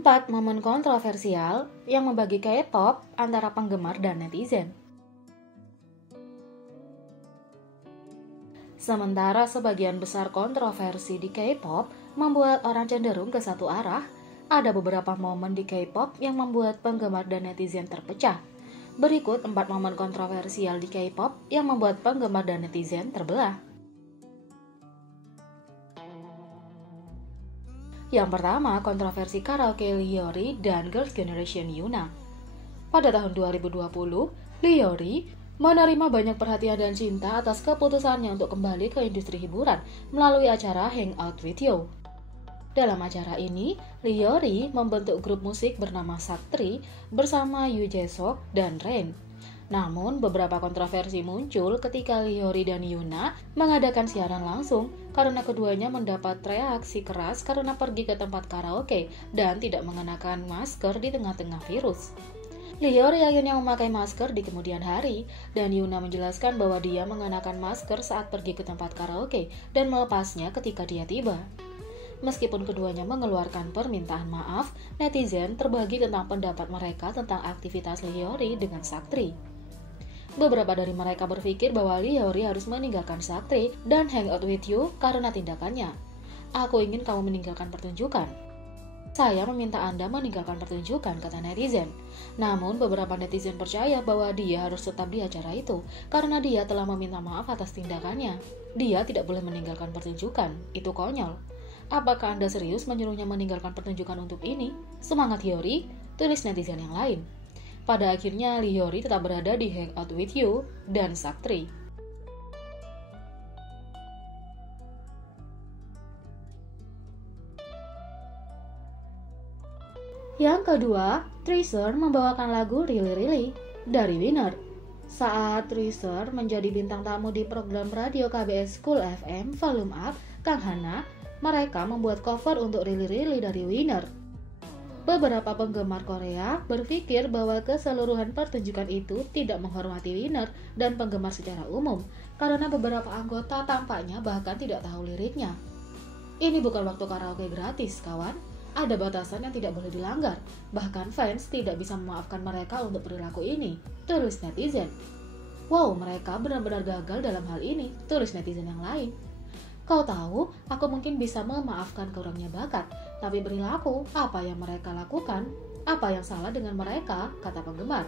4 momen kontroversial yang membagi K-pop antara penggemar dan netizen. Sementara sebagian besar kontroversi di K-pop membuat orang cenderung ke satu arah, ada beberapa momen di K-pop yang membuat penggemar dan netizen terpecah. Berikut 4 momen kontroversial di K-pop yang membuat penggemar dan netizen terbelah. Yang pertama, kontroversi karaoke Leeori dan Girls' Generation Yuna. Pada tahun 2020, Leeori menerima banyak perhatian dan cinta atas keputusannya untuk kembali ke industri hiburan melalui acara Hangout With You. Dalam acara ini, Leeori membentuk grup musik bernama Saktri bersama Yoo Jae-sok dan Rain. Namun, beberapa kontroversi muncul ketika Leeori dan Yuna mengadakan siaran langsung karena keduanya mendapat reaksi keras karena pergi ke tempat karaoke dan tidak mengenakan masker di tengah-tengah virus. Leeori akhirnya memakai masker di kemudian hari, dan Yuna menjelaskan bahwa dia mengenakan masker saat pergi ke tempat karaoke dan melepasnya ketika dia tiba. Meskipun keduanya mengeluarkan permintaan maaf, netizen terbagi tentang pendapat mereka tentang aktivitas Leeori dengan Saktri. Beberapa dari mereka berpikir bahwa Leeori harus meninggalkan Saktri dan Hangout With You karena tindakannya. Aku ingin kamu meninggalkan pertunjukan. Saya meminta Anda meninggalkan pertunjukan, kata netizen. Namun beberapa netizen percaya bahwa dia harus tetap di acara itu karena dia telah meminta maaf atas tindakannya. Dia tidak boleh meninggalkan pertunjukan, itu konyol. Apakah Anda serius menyuruhnya meninggalkan pertunjukan untuk ini? Semangat Hyori, tulis netizen yang lain. Pada akhirnya Leeori tetap berada di Hangout With You dan Saktri. Yang kedua, Treasure membawakan lagu Really Really dari Winner. Saat Treasure menjadi bintang tamu di program radio KBS Cool FM Volume Up, Kang Hana, mereka membuat cover untuk Really Really dari Winner. Beberapa penggemar Korea berpikir bahwa keseluruhan pertunjukan itu tidak menghormati Winner dan penggemar secara umum, karena beberapa anggota tampaknya bahkan tidak tahu liriknya. Ini bukan waktu karaoke gratis, kawan. Ada batasan yang tidak boleh dilanggar, bahkan fans tidak bisa memaafkan mereka untuk perilaku ini, tulis netizen. Wow, mereka benar-benar gagal dalam hal ini, tulis netizen yang lain. Kau tahu, aku mungkin bisa memaafkan kurangnya bakat, tapi perilaku, apa yang mereka lakukan? Apa yang salah dengan mereka? Kata penggemar.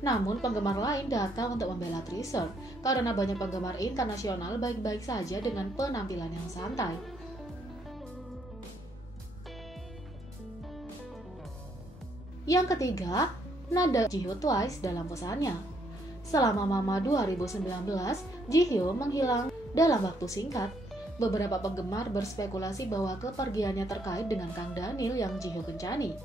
Namun penggemar lain datang untuk membela Treasure, karena banyak penggemar internasional baik-baik saja dengan penampilan yang santai. Yang ketiga, nada Jihyo Twice dalam pesannya. Selama Mama 2019, Jihyo menghilang dalam waktu singkat. Beberapa penggemar berspekulasi bahwa kepergiannya terkait dengan Kang Daniel yang Jihyo kencani.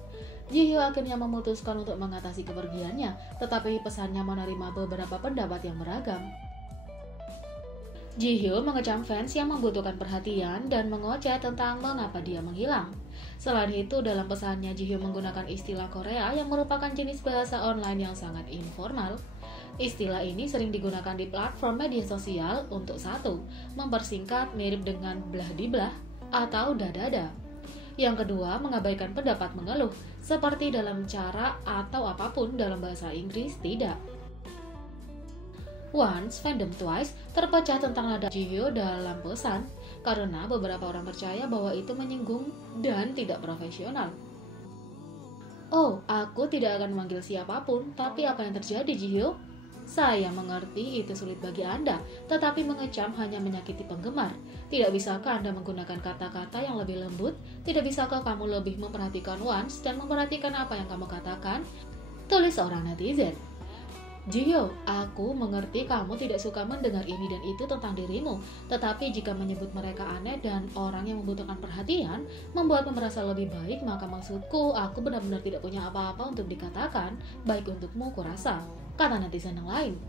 Jihyo akhirnya memutuskan untuk mengatasi kepergiannya, tetapi pesannya menerima beberapa pendapat yang beragam. Jihyo mengecam fans yang membutuhkan perhatian dan mengoceh tentang mengapa dia menghilang. Selain itu, dalam pesannya Jihyo menggunakan istilah Korea yang merupakan jenis bahasa online yang sangat informal. Istilah ini sering digunakan di platform media sosial untuk satu, mempersingkat mirip dengan blah di blah atau dadada. Yang kedua, mengabaikan pendapat mengeluh, seperti dalam cara atau apapun dalam bahasa Inggris tidak. Once, fandom Twice terpecah tentang nada Jihyo dalam pesan, karena beberapa orang percaya bahwa itu menyinggung dan tidak profesional. Oh, aku tidak akan memanggil siapapun, tapi apa yang terjadi Jihyo? Saya mengerti itu sulit bagi Anda, tetapi mengecam hanya menyakiti penggemar. Tidak bisakah Anda menggunakan kata-kata yang lebih lembut? Tidak bisakah kamu lebih memperhatikan Once dan memperhatikan apa yang kamu katakan? Tulis seorang netizen. Jihyo, aku mengerti kamu tidak suka mendengar ini dan itu tentang dirimu, tetapi jika menyebut mereka aneh dan orang yang membutuhkan perhatian membuatmu merasa lebih baik, maka maksudku aku benar-benar tidak punya apa-apa untuk dikatakan, baik untukmu kurasa, kata netizen yang lain.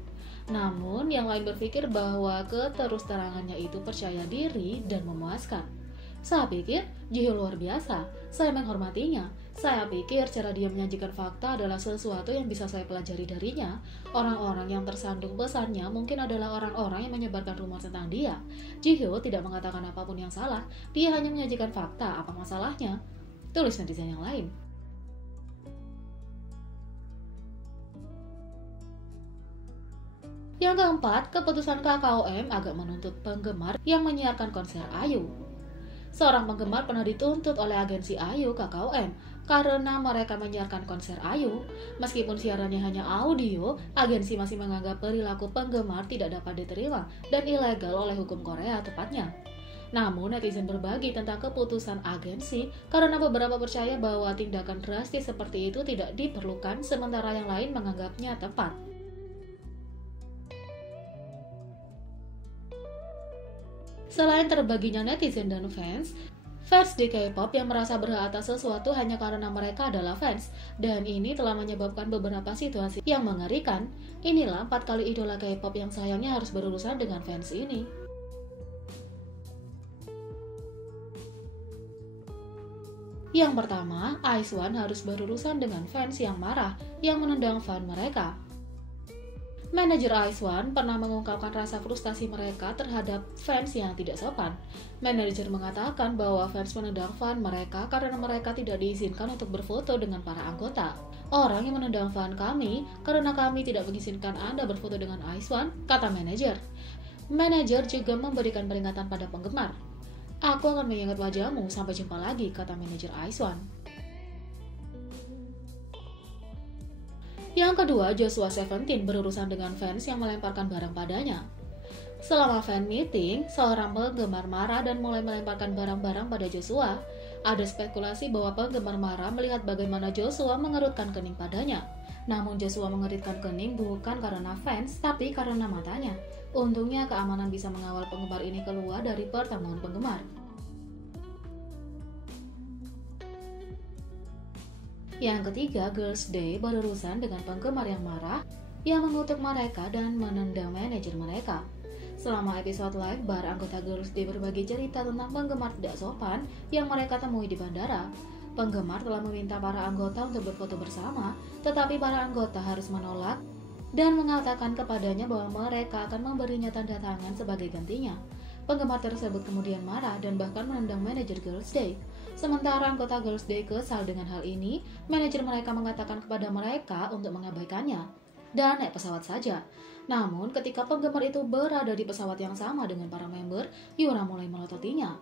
Namun yang lain berpikir bahwa keterus-terangannya itu percaya diri dan memuaskan. Saya pikir Jihyo luar biasa, saya menghormatinya. Saya pikir cara dia menyajikan fakta adalah sesuatu yang bisa saya pelajari darinya. Orang-orang yang tersandung pesannya mungkin adalah orang-orang yang menyebarkan rumor tentang dia. Jihyo tidak mengatakan apapun yang salah, dia hanya menyajikan fakta, apa masalahnya? tulis netizen yang lain. Yang keempat, keputusan KKOM agak menuntut penggemar yang menyiarkan konser Ayu. Seorang penggemar pernah dituntut oleh agensi Ayu KKOM karena mereka menyiarkan konser Ayu. Meskipun siarannya hanya audio, agensi masih menganggap perilaku penggemar tidak dapat diterima dan ilegal oleh hukum Korea tepatnya. Namun netizen berbagi tentang keputusan agensi karena beberapa percaya bahwa tindakan drastis seperti itu tidak diperlukan, sementara yang lain menganggapnya tepat. Selain terbaginya netizen dan fans di K-pop yang merasa berhak atas sesuatu hanya karena mereka adalah fans, dan ini telah menyebabkan beberapa situasi yang mengerikan. Inilah 4 kali idola K-pop yang sayangnya harus berurusan dengan fans ini. Yang pertama, IZ*ONE harus berurusan dengan fans yang marah, yang menendang fan mereka. Manajer IZ*ONE pernah mengungkapkan rasa frustasi mereka terhadap fans yang tidak sopan. Manajer mengatakan bahwa fans menendang fan mereka karena mereka tidak diizinkan untuk berfoto dengan para anggota. Orang yang menendang fan kami karena kami tidak mengizinkan Anda berfoto dengan IZ*ONE, kata manajer. Manajer juga memberikan peringatan pada penggemar. Aku akan mengingat wajahmu, sampai jumpa lagi, kata manajer IZ*ONE. Yang kedua, Joshua 17 berurusan dengan fans yang melemparkan barang padanya. Selama fan meeting, seorang penggemar marah dan mulai melemparkan barang-barang pada Joshua. Ada spekulasi bahwa penggemar marah melihat bagaimana Joshua mengerutkan kening padanya. Namun Joshua mengeritkan kening bukan karena fans, tapi karena matanya. Untungnya keamanan bisa mengawal penggemar ini keluar dari pertemuan penggemar. Yang ketiga, Girls' Day berurusan dengan penggemar yang marah yang mengutuk mereka dan menendang manajer mereka. Selama episode live bar, anggota Girls' Day berbagi cerita tentang penggemar tidak sopan yang mereka temui di bandara. Penggemar telah meminta para anggota untuk berfoto bersama, tetapi para anggota harus menolak dan mengatakan kepadanya bahwa mereka akan memberinya tanda tangan sebagai gantinya. Penggemar tersebut kemudian marah dan bahkan menendang manajer Girls' Day. Sementara anggota Girls' Day kesal dengan hal ini, manajer mereka mengatakan kepada mereka untuk mengabaikannya dan naik pesawat saja. Namun, ketika penggemar itu berada di pesawat yang sama dengan para member, Yura mulai melototinya.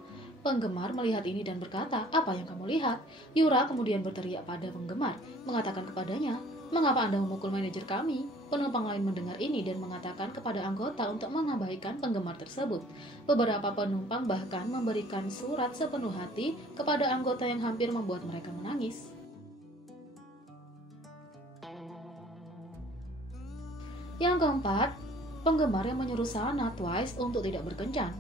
Penggemar melihat ini dan berkata, "Apa yang kamu lihat?" Yura kemudian berteriak pada penggemar, mengatakan kepadanya, "Mengapa Anda memukul manajer kami?" Penumpang lain mendengar ini dan mengatakan kepada anggota untuk mengabaikan penggemar tersebut. Beberapa penumpang bahkan memberikan surat sepenuh hati kepada anggota yang hampir membuat mereka menangis. Yang keempat, penggemar yang menyuruh Sana Twice untuk tidak berkencan.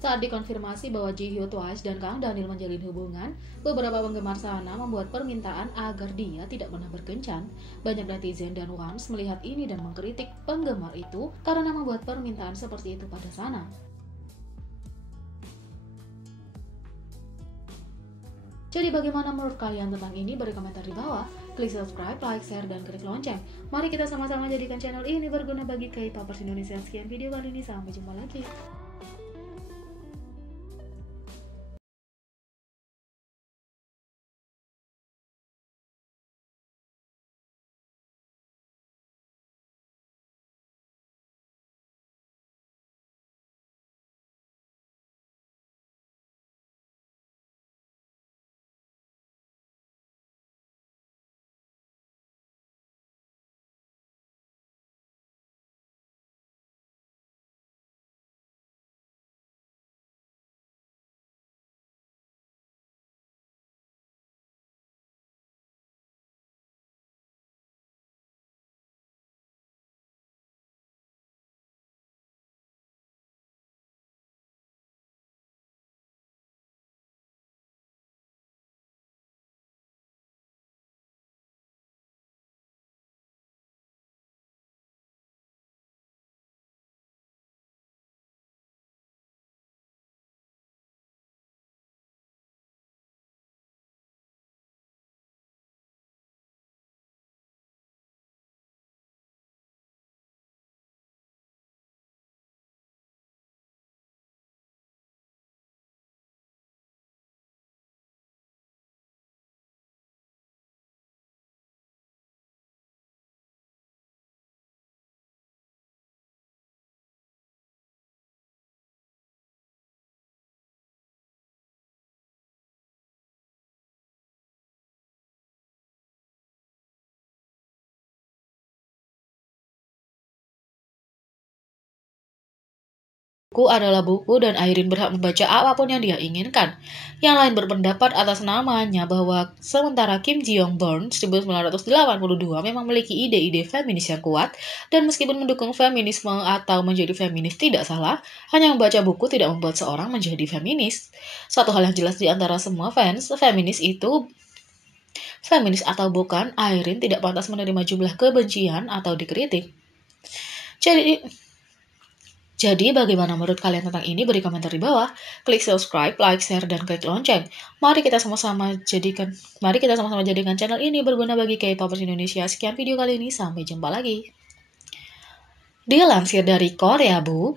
Saat dikonfirmasi bahwa Jihyo, Twice, dan Kang Daniel menjalin hubungan, beberapa penggemar Sana membuat permintaan agar dia tidak pernah berkencan. Banyak netizen dan fans melihat ini dan mengkritik penggemar itu karena membuat permintaan seperti itu pada Sana. Jadi bagaimana menurut kalian tentang ini? Beri komentar di bawah. Klik subscribe, like, share, dan klik lonceng. Mari kita sama-sama jadikan channel ini berguna bagi K-popers Indonesia. Sekian video kali ini, sampai jumpa lagi. Buku adalah buku dan Irene berhak membaca apapun yang dia inginkan. Yang lain berpendapat atas namanya bahwa sementara Kim Ji-young-born 1982 memang memiliki ide-ide feminis yang kuat dan meskipun mendukung feminisme atau menjadi feminis tidak salah, hanya membaca buku tidak membuat seorang menjadi feminis. Satu hal yang jelas di antara semua fans, feminis atau bukan, Irene tidak pantas menerima jumlah kebencian atau dikritik. Jadi bagaimana menurut kalian tentang ini? Beri komentar di bawah. Klik subscribe, like, share, dan klik lonceng. Mari kita sama-sama jadikan channel ini berguna bagi K-popers Indonesia. Sekian video kali ini, sampai jumpa lagi. Dilansir dari Korea, Bu.